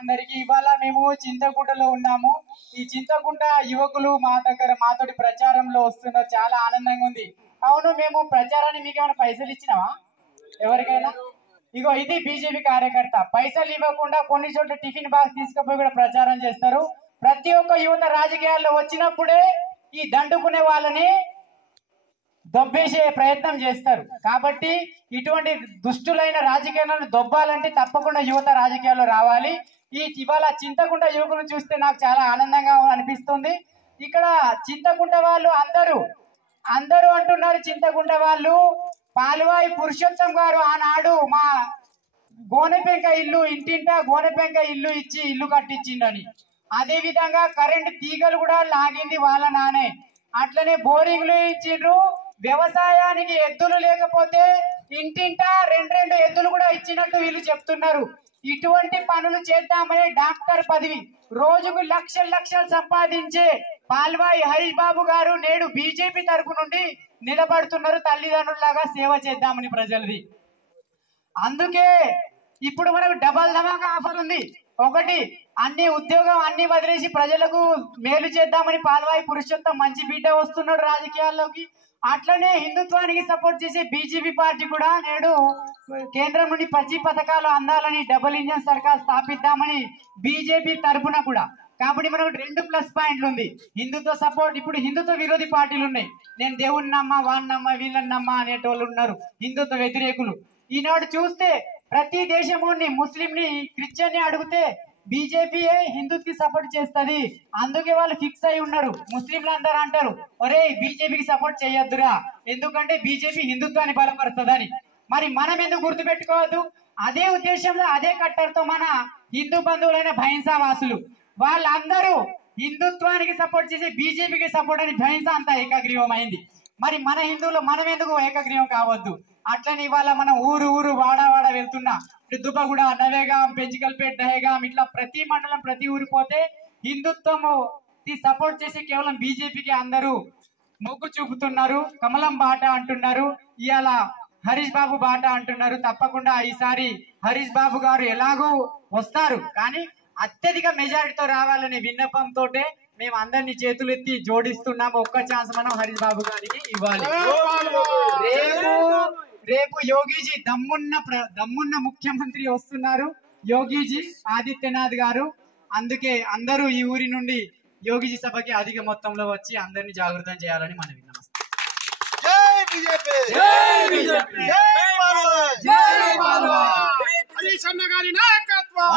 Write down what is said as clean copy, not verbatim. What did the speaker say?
అందరికి ఇవాళ మేము చింతకుంటలో ఉన్నాము. ఈ చింతకుంట యువకులు మా దగ్గర మాతోటి ప్రచారంలో వస్తున్నారు. చాలా ఆనందంగా ఉంది. అవును, మేము ప్రచారాన్ని మీకు ఏమైనా పైసలు ఇచ్చినావా ఎవరికైనా? ఇగో ఇది బీజేపీ కార్యకర్త పైసలు ఇవ్వకుండా కొన్ని చోట్ల టిఫిన్ బాక్స్ తీసుకుపోయి కూడా ప్రచారం చేస్తారు. ప్రతి ఒక్క యువత రాజకీయాల్లో వచ్చినప్పుడే ఈ దండుకునే వాళ్ళని దొబ్బేసే ప్రయత్నం చేస్తారు. కాబట్టి ఇటువంటి దుష్టులైన రాజకీయాలను దొబ్బాలంటే తప్పకుండా యువత రాజకీయాల్లో రావాలి. ఇవాళ చింతకుంట యువకులను చూస్తే నాకు చాలా ఆనందంగా అనిపిస్తుంది. ఇక్కడ చింతకుంట వాళ్ళు అందరూ అంటున్నారు, చింతకుంట వాళ్ళు పాల్వాయి పురుషోత్తం గారు ఆనాడు మా గోనెపెంక ఇల్లు ఇంటింటా గోనెపెంక ఇల్లు ఇచ్చి ఇల్లు కట్టించిండని, అదే విధంగా కరెంట్ తీగలు కూడా లాగింది వాళ్ళ నానే. అట్లనే బోరింగ్లు ఇచ్చిండ్రు. వ్యవసాయానికి ఎద్దులు లేకపోతే ఇంటింటా రెండు ఎద్దులు కూడా ఇచ్చినట్టు వీళ్ళు చెప్తున్నారు. ఇటువంటి పనులు చేద్దామనే డాక్టర్ పదవి రోజుకు లక్షలు సంపాదించే పాల్వాయి హరీష్ బాబు గారు నేడు బీజేపీ తరపు నుండి నిలబడుతున్నారు. తల్లిదండ్రులాగా సేవ చేద్దామని ప్రజలది. అందుకే ఇప్పుడు మనకు డబల్ ధమాకా ఆఫర్ ఉంది. ఒకటి, అన్ని ఉద్యోగం అన్ని వదిలేసి ప్రజలకు మేలు చేద్దామని పాల్వాయి పురుషోత్తం మంచి బిడ్డ వస్తున్నాడు రాజకీయాల్లోకి. అట్లనే హిందుత్వానికి సపోర్ట్ చేసే బీజేపీ పార్టీ కూడా నేడు కేంద్రం నుండి 10 పథకాలు అందాలని డబుల్ ఇంజన్ సర్కార్ స్థాపిద్దామని బీజేపీ తరఫున కూడా. కాబట్టి మనకు 2 ప్లస్ పాయింట్లు ఉంది. హిందుత్వ సపోర్ట్, ఇప్పుడు హిందుత్వ విరోధి పార్టీలు ఉన్నాయి. నేను దేవుని నమ్మ వాడిని నమ్మ వీళ్ళని నమ్మ అనేటోళ్ళు ఉన్నారు, హిందుత్వ వ్యతిరేకులు. ఈనాడు చూస్తే ప్రతి దేశముని ముస్లింని క్రిస్టియన్ని అడిగితే బీజేపీ హిందుత్వకి సపోర్ట్ చేస్తుంది. అందుకే వాళ్ళు ఫిక్స్ అయి ఉన్నారు. ముస్లింలు అందరూ అంటారు, ఒరే బీజేపీకి సపోర్ట్ చేయొద్దురా, ఎందుకంటే బీజేపీ హిందుత్వాన్ని బలపరుస్తుందని. మరి మనం ఎందుకు గుర్తుపెట్టుకోవద్దు? అదే ఉద్దేశంలో అదే కట్టర్తో మన హిందూ బంధువులైన భైంసా వాసులు వాళ్ళందరూ హిందుత్వానికి సపోర్ట్ చేసి బీజేపీకి సపోర్ట్ అని భైంసా అంతా ఏకగ్రీవం అయింది. మరి మన హిందువులు మనం ఎందుకు ఏకగ్రీవం కావద్దు? అట్లని ఇవాళ మనం ఊరు వాడ వెళ్తున్నా, దుబ్బగూడ, నవేగాం, పెంచికల్పేట్, దహేగాం, ఇట్లా ప్రతి మండలం ప్రతి ఊరు పోతే హిందుత్వము సపోర్ట్ చేసి కేవలం బీజేపీకి అందరూ మొగ్గు చూపుతున్నారు. కమలం బాట అంటున్నారు, ఇవాళ హరీష్ బాబు బాట అంటున్నారు. తప్పకుండా ఈసారి హరీష్ బాబు గారు ఎలాగో వస్తారు, కానీ అత్యధిక మెజారిటీతో రావాలనే విన్నపంతో మేము అందరినీ చేతులెత్తి జోడిస్తున్నాము. ఒక్క ఛాన్స్ మనం హరీష్ బాబు గారికి ఇవ్వాలి. రేపు యోగిజీ దమ్మున్న ముఖ్యమంత్రి వస్తున్నారు, యోగిజీ ఆదిత్యనాథ్ గారు. అందుకే అందరూ ఈ ఊరి నుండి యోగిజీ సభకి అధిక మొత్తంలో వచ్చి అందరినీ జాగృతం చేయాలని మనం విన్నాం. హరీష్ అన్న గారి నాయకత్వం.